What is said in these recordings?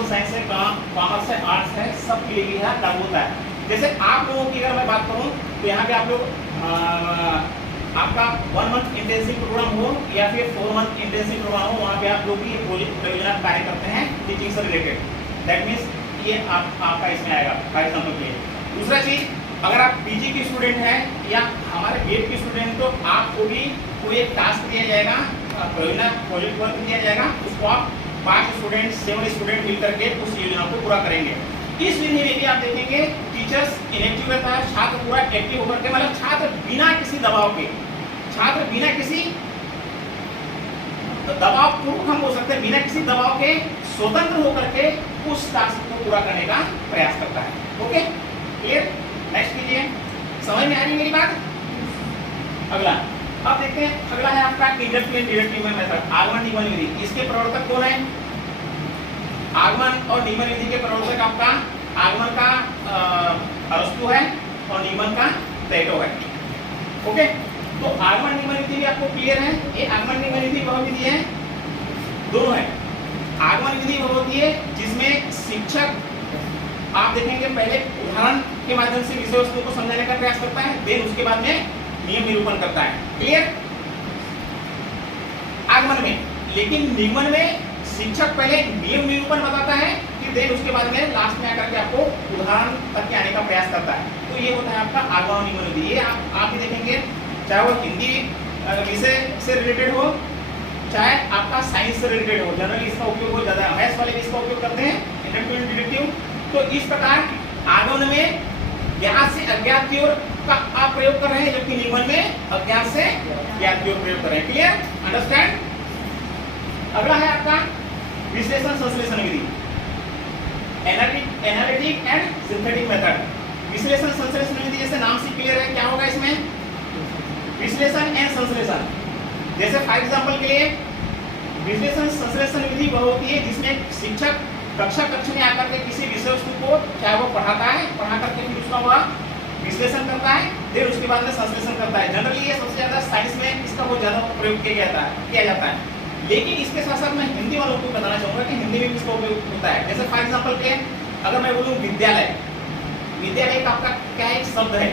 Social science है, commerce है, arts है, सब के लिए यह लागू होता है। जैसे आप लोगों की अगर मैं बात करूं तो यहाँ पे आप लोग आपका 1 मंथ इंटेंसिव प्रोग्राम हो या फिर 4 मंथ इंटेंसिव प्रोग्राम हो, वहाँ पे आप लोग भी परियोजना कार्य करते हैं टीचिंग से रिलेटेड। दैट मीन्स ये आपका इसमें आएगा फॉर एग्जाम्पल के लिए। दूसरा चीज, अगर आप पीजी की स्टूडेंट हैं या हमारे गेट की स्टूडेंट, तो आपको भी कोई एक टास्क दिया जाएगा, परियोजना प्रोजेक्ट वर्क दिया जाएगा, उसको आप 5 स्टूडेंट 7 स्टूडेंट मिलकर के उस योजना को पूरा करेंगे। इस विधि में भी आप देखेंगे टीचर्स इनएक्टिव रहता है, छात्र पूरा एक्टिव होकर के, मतलब छात्र बिना किसी दबाव के, छात्र बिना किसी दबाव पूर्वक, हम बोल सकते हैं बिना किसी दबाव के स्वतंत्र होकर के उस टास्क को पूरा करने का प्रयास करता है। Okay, clear? नेक्स्ट कीजिए, समझ में आ रही मेरी बात? अगला अब देखते हैं, अगला है आपका इंडक्टिव एंड डिडक्टिव मेथड, आगमन निगमन विधि। इसके प्रवर्तक कौन है? आगमन और निगमन विधि के प्रवर्तक आपका आगमन का अरस्तु है और निगमन का प्लेटो है। ओके, तो आगमन निगमन विधि भी आपको क्लियर है। ये आगमन निगमन विधि वह विधि है, दोनों है। आगमन विधि वह होती है जिसमें शिक्षक, आप देखेंगे पहले उदाहरण के माध्यम से विषय वस्तु को समझाने का प्रयास करता है, देन उसके बाद में नियम निरूपण करता है। क्लियर? आगमन में, लेकिन निगमन में शिक्षक पहले नियम निरूपण बताता है, फिर देन उसके बाद में लास्ट में आकर के आपको उदाहरण तक के आने का प्रयास करता है। तो ये होता है आपका आगमन और निगमन विधि। ये आप भी देखेंगे, चाहे वो हिंदी विषय से रिलेटेड हो, चाहे आपका साइंस से रिलेटेड हो, जनरली इसका उपयोग हो ज्यादा, मैथ्स वाले भी इसका उपयोग करते हैं, इंडक्टिव एंड डिडक्टिव। तो इस प्रकार आगमन में ज्ञात से अज्ञात की ओर का आप प्रयोग कर रहे हैं, जबकि निगमन में अज्ञात से ज्ञात की ओर प्रयोग कर रहे हैं। क्लियर? अंडरस्टैंड? अगला है आपका विश्लेषण संश्लेषण विधि, एनालिटिक एंड सिंथेटिक मेथड। विश्लेषण संश्लेषण विधि जैसे नाम से क्लियर है, क्या होगा इसमें? विश्लेषण एंड संश्लेषण। जैसे फॉर एग्जांपल के लिए विश्लेषण संश्लेषण विधि वह होती है जिसमें शिक्षक कक्ष में आकर के किसी विषय वस्तु को, चाहे वो पढ़ाता है, पढ़ा करके फिर उसका वह विश्लेषण करता है, फिर उसके बाद में संश्लेषण करता है। जनरली ये सबसे ज्यादा साइंस में इसका बहुत ज्यादा प्रयोग किया जाता है। लेकिन इसके साथ साथ मैं हिंदी वालों को बताना चाहूंगा कि हिंदी में भी इसका उपयोग होता है। जैसे फॉर एग्जांपल के अगर मैं बोलूं विद्यालय, विद्यालय का आपका क्या एक शब्द है,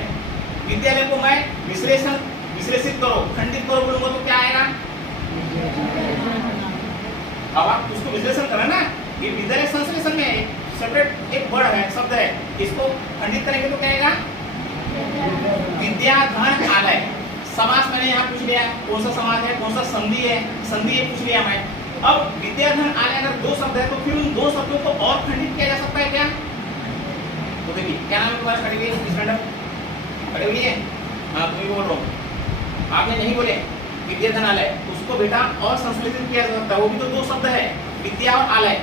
विद्यालय को मैं विश्लेषित करो, खंडित करो बोलूंगा तो क्या आएगा? अब आप उसको विश्लेषण करें ना, ये विद्यालय संश्लेषण में सेपरेट एक वर्ड है, शब्द है, इसको खंडित करेंगे तो क्या आएगा? विद्या धन आलय। समास मैंने यहाँ पूछ लिया, कौन सा समास है, कौन सा संधि है, संधि ये पूछ लिया मैं। अब विद्या धन आलय अगर 2 शब्द है तो फिर उन 2 शब्दों को और खंडित किया जा सकता है क्या? तो देखिए, क्या नाम है तुम्हारा? खड़ी हुई खड़ी हुई है, हाँ तुम भी बोल रहा हूँ, आपने नहीं बोले विद्या धन आलय, उसको बेटा और संश्लेषित किया जा सकता है, वो भी तो 2 शब्द है, विद्या और आलय।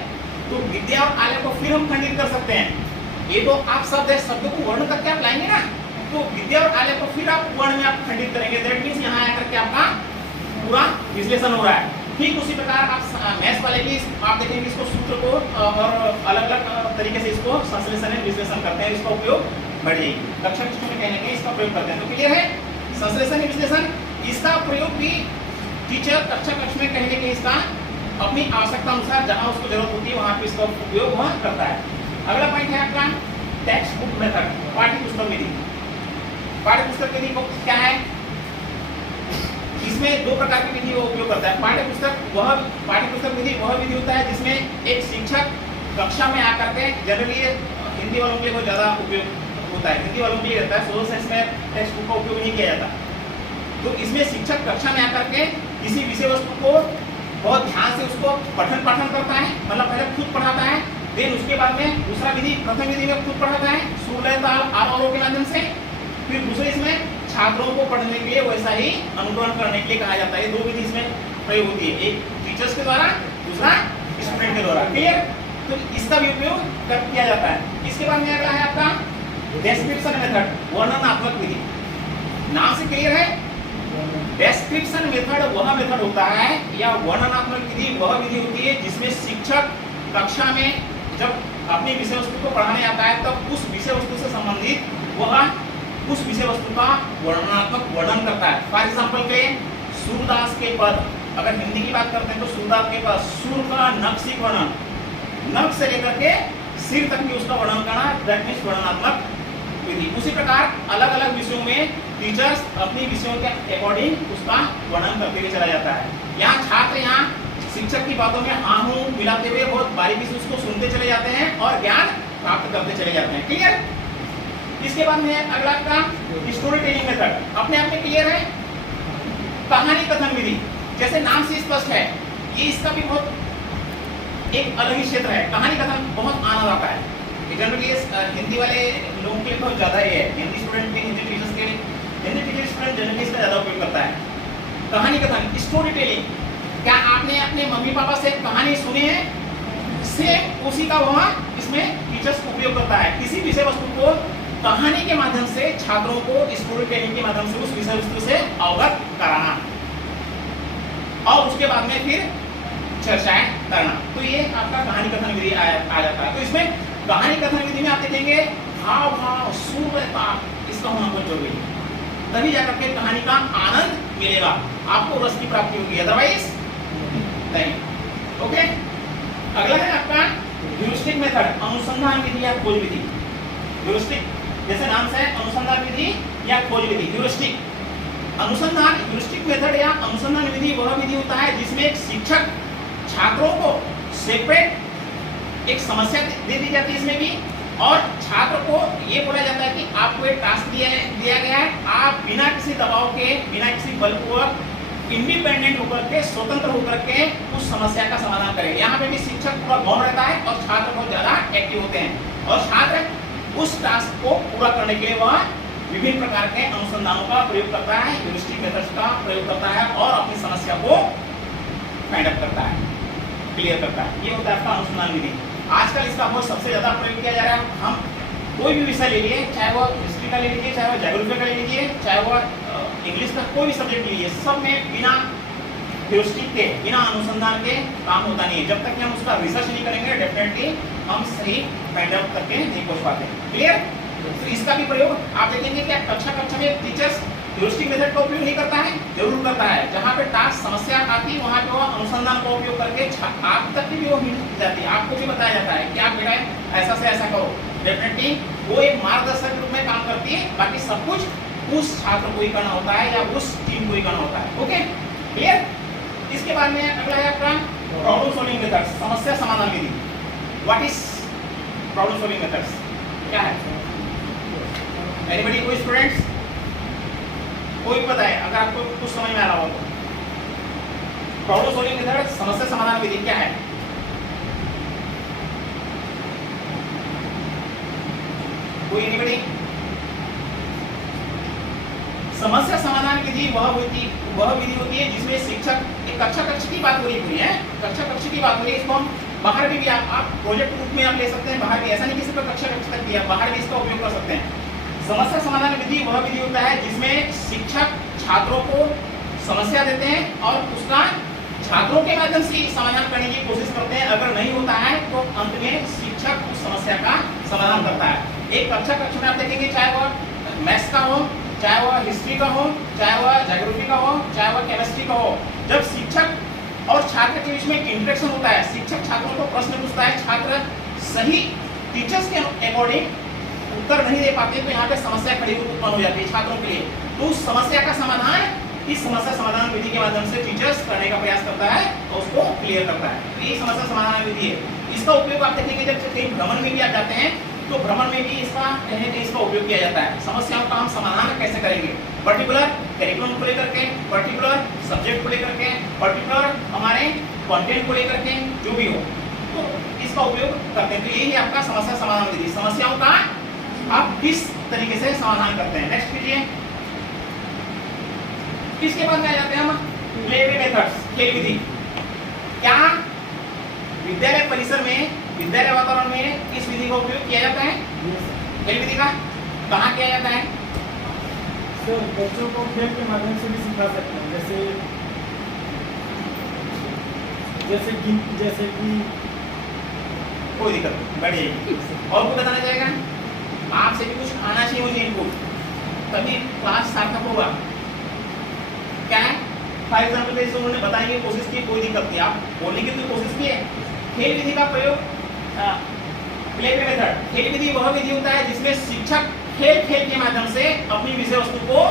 तो विद्या और आलय को फिर हम खंडित कर सकते हैं। ये तो आप शब्द है, शब्द को वर्ण करके आप लाएंगे ना, तो विद्या और आलय को फिर आप वर्ण में आप खंडित करेंगे। दैट मींस यहाँ आकर के आपका पूरा विश्लेषण हो रहा है। ठीक उसी प्रकार आप मैथ्स वाले भी आप देखेंगे इसको सूत्र को और अलग अलग तरीके से इसको संश्लेषण एवं विश्लेषण करते हैं, इसका उपयोग बढ़ेगी। कक्षा में कहने के इसका प्रयोग करते हैं। तो क्लियर है? संश्लेषण विश्लेषण, इसका प्रयोग भी टीचर कक्षा में कहने के इसका अपनी आवश्यकता अनुसार जहां उसको जरूरत होती है वहां पे इसका उपयोग वह करता है। अगला पॉइंट है आपका टेक्स्ट बुक मेथड, पाठ्य पुस्तक विधि। पाठ्य पुस्तक विधि को क्या है? इसमें 2 प्रकार की विधि का उपयोग करता है। पाठ्य पुस्तक विधि वह विधि होता है जिसमें एक शिक्षक कक्षा में आकर के, जनरली हिंदी वालों के लिए बहुत ज्यादा उपयोग होता है, हिंदी वालों के लिए रहता है, सोशल साइंस में टेक्स्ट बुक का उपयोग नहीं किया जाता। तो इसमें शिक्षक कक्षा में आकर के किसी विषय वस्तु को बहुत ध्यान से उसको पठन पाठन करता है, मतलब पहले खुद पढ़ाता है, देन उसके बाद में दूसरा विधि, प्रथम विधि में खुद पढ़ाता है सुर लय ताल आरोह के माध्यम से, फिर दूसरे इसमें छात्रों को पढ़ने के लिए वैसा ही अनुकरण करने के लिए कहा जाता है। 2 विधि इसमें प्रयोग होती है, एक टीचर्स के द्वारा, दूसरा स्टूडेंट के द्वारा। क्लियर? तो इसका भी उपयोग किया जाता है। इसके बाद में अगला है आपका डिस्क्रिप्शन मेथड, वर्णनात्मक विधि। नाम से क्लियर है? डिस्क्रिप्शन मेथड वह मेथड होता है या वर्णनात्मक विधि वह विधि होती है जिसमें शिक्षक कक्षा में जब अपनी विषय वस्तु को पढ़ाने आता है तब उस विषय वस्तु से संबंधित वह उस विषय वस्तु का वर्णनात्मक वर्णन करता है। फॉर एग्जाम्पल के सूरदास के पद, अगर हिंदी की बात करते हैं तो सूरदास के पद, सुर का नक्शी वर्णन, नख से लेकर के सिर तक की उसका वर्णन करना, दैट मीन्स वर्णनात्मक विधि। उसी प्रकार अलग अलग विषयों में टीचर्स अपनी विषयों के अकॉर्डिंग उसका वर्णन करते हुए चला जाता है। यहाँ छात्र यहाँ शिक्षक की बातों में हाँ हूँ मिलाते हुए बहुत बारीकी से उसको सुनते चले जाते हैं और ज्ञान प्राप्त करते चले जाते हैं। क्लियर? इसके बाद में अगला का स्टोरी टेलिंग मेथड, अपने आप में क्लियर है। कहानी कथन विधि, जैसे नाम से स्पष्ट है, ये इसका भी बहुत एक अलग ही क्षेत्र है। कहानी कथन बहुत आनंद आता है, जनरली हिंदी वाले लोगों के लिए बहुत ज्यादा ये है, हिंदी स्टूडेंट के, हिंदी टीचर्स के, हिंदी टीचर स्टूडेंट जनरली इसका ज्यादा उपयोग करता है। कहानी कथन, स्टोरी टेलिंग, क्या आपने अपने मम्मी पापा से कहानी सुनी है? सेम उसी का वह इसमें टीचर्स उपयोग करता है। किसी विषय वस्तु को कहानी के माध्यम से छात्रों को स्टोरी टेलिंग के माध्यम से उस विषय वस्तु से अवगत कराना और उसके बाद में फिर चर्चाएं करना, तो ये आपका कहानी कथन विधि आ जाता है। तो इसमें कहानी कथन विधि में आप देखेंगे हाव भाव सूर्यता इसका होना बहुत जरूरी है, तभी जाकर के कहानी का आनंद मिलेगा, आपको रस की प्राप्ति होगी, अदरवाइज नहीं। ओके, अगला है आपका ह्यूरिस्टिक मेथड, अनुसंधान विधि या खोज विधि। ह्यूरिस्टिक जैसे नाम से है, अनुसंधान विधि या खोज विधि। ह्यूरिस्टिक अनुसंधान, ह्यूरिस्टिक मेथड या अनुसंधान विधि वह विधि होता है जिसमें एक शिक्षक छात्रों को सेपरेट एक समस्या दे दी जाती है इसमें भी, और छात्र को ये बोला जाता है कि आपको एक टास्क दिया गया है, आप बिना किसी दबाव के, बिना किसी बलपूर्वक, इंडिपेंडेंट होकर के, स्वतंत्र होकर के उस समस्या का समाधान करें। यहाँ पे भी शिक्षक पूरा गौण रहता है और छात्र बहुत ज्यादा एक्टिव होते हैं, और छात्र उस टास्क को पूरा करने के लिए वह विभिन्न प्रकार के अनुसंधानों का प्रयोग करता है, ह्यूरिस्टिक मेथड्स का प्रयोग करता है और अपनी समस्या को फाइंड आउट करता है, क्लियर करता है। ये होता है आपका अनुसंधान विधि। आजकल इसका बहुत सबसे ज्यादा प्रयोग किया जा रहा है। हम कोई भी विषय ले लिए, चाहे वो हिस्ट्री का ले लीजिए, चाहे वो ज्योग्राफी का ले लीजिए, चाहे वो इंग्लिश का कोई भी सब्जेक्ट लीजिए, सब में बिना ह्यूरिस्टिक के, बिना अनुसंधान के काम होता नहीं है। जब तक कि हम उसका रिसर्च नहीं करेंगे, डेफिनेटली हम सही फाइंड आउट करके नहीं पहुंच पाते। क्लियर? तो इसका भी प्रयोग आप देखेंगे कि कक्षा में टीचर्स ह्यूरिस्टिक मेथड का उपयोग नहीं करता है, जरूर करता है। जहाँ पे टास्क समस्या आती है वहाँ पे वो अनुसंधान का उपयोग करके आप तक की भी वो हिंट जाती है, आपको भी बताया जाता है कि आप बेटा ऐसा से ऐसा करो। डेफिनेटली वो एक मार्गदर्शक के रूप में काम करती है, बाकी सब कुछ उस छात्र को ही करना होता है या उस टीम को ही करना होता है। Okay, clear? इसके बाद में अगला है आपका प्रॉब्लम सॉल्विंग मेथड, समस्या समाधान विधि। What is problem solving methods, क्या है? एनीबॉडी, कोई स्टूडेंट्स, कोई बताए अगर आपको कुछ समझ में आ रहा हो तो। प्रॉब्लम सॉल्विंग मेथड, समस्या समाधान विधि क्या है? कोई एनीबॉडी? समस्या समाधान विधि वह विधि होती है जिसमें शिक्षक, एक कक्षा की बात हो रही है, कक्षा की बात हो रही है। इसको हम बाहर भी आप प्रोजेक्ट रूप में आप ले सकते हैं, बाहर भी, ऐसा नहीं कि सिर्फ कक्षा तक दिया, बाहर भी इसका उपयोग कर सकते हैं। समस्या समाधान विधि वह विधि होता है जिसमें शिक्षक छात्रों को समस्या देते हैं और उसका छात्रों के माध्यम से समाधान करने की कोशिश करते हैं। अगर नहीं होता है तो अंत में शिक्षक उस समस्या का समाधान करता है। एक कक्षा में आप देखेंगे, चाहे वह मैथ्स का हो, चाहे वह हिस्ट्री का हो, चाहे वह ज्योग्राफी का हो, चाहे वह केमिस्ट्री का हो, जब शिक्षक और छात्र के बीच में एक इंटरेक्शन होता है, शिक्षक छात्रों को प्रश्न पूछता है, छात्र सही टीचर्स के अकॉर्डिंग उत्तर नहीं दे पाते, तो यहाँ पे समस्या खड़ी उत्पन्न हो जाती है छात्रों के लिए। तो उस समस्या का समाधान इस समस्या समाधान विधि के माध्यम से टीचर्स करने का प्रयास करता है और उसको क्लियर करता है। तो ये समस्या समाधान विधि है। इसका उपयोग आप देखेंगे जब कहीं भ्रमण में भी आप जाते हैं तो भ्रमण में भी इसका कहीं ना इसका उपयोग किया जाता है। समस्याओं का हम समाधान कैसे करेंगे, पर्टिकुलर करिकुलम को लेकर के, पर्टिकुलर सब्जेक्ट को लेकर के, पर्टिकुलर हमारे कंटेंट को लेकर के, जो भी हो, तो इसका उपयोग करते हैं। तो यही आपका समस्या समाधान विधि, समस्याओं का आप किस तरीके से समाधान करते हैं। नेक्स्ट कीजिए। इसके बाद में आ जाते हैं हम प्लेवे मेथड्स, खेल विधि। क्या विद्यालय परिसर में, विद्यालय वातावरण में इस विधि का उपयोग किया जाता है? खेल विधि का कहाँ किया जाता है? सर, बच्चों को खेल के माध्यम से भी सिखा सकते हैं, जैसे कि कोई दिक्कत नहीं, बैठ जाइए। और कुछ बताना चाहेगा? आपसे भी कुछ आना चाहिए मुझे इनको, तभी क्लास सार्थक होगा। क्या है? फॉर एग्जाम्पल जैसे उन्होंने बताने की कोशिश की, कोई दिक्कत नहीं, आप बोलने की तो कोशिश की है। खेल विधि का प्रयोग प्ले पे मेथड, खेल विधि वह विधि होता है जिसमें शिक्षक खेल खेल के माध्यम से अपनी विषय वस्तु को